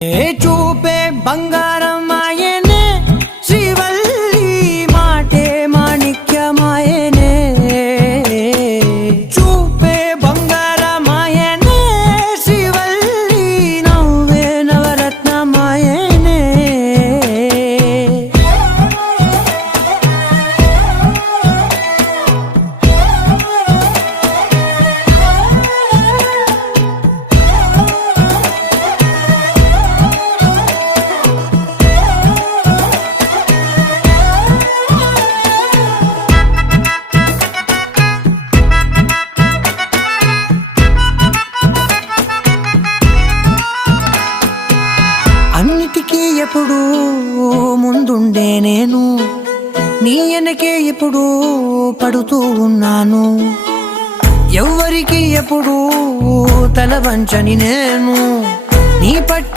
చూపే బంగారం ఆయనే, శ్రీవల్లి మాటే మాణిక్యమాయనే. చూపే బంగారం ఆయనే, శ్రీవల్లి నవ్వే నవరత్నమాయనే. అన్నిటికీ ఎప్పుడూ ముందుండే నేను, నీ వెనకే ఎప్పుడూ పడుతూ ఉన్నాను. ఎవ్వరికి ఎప్పుడూ తల వంచని నేను, నీ పట్టి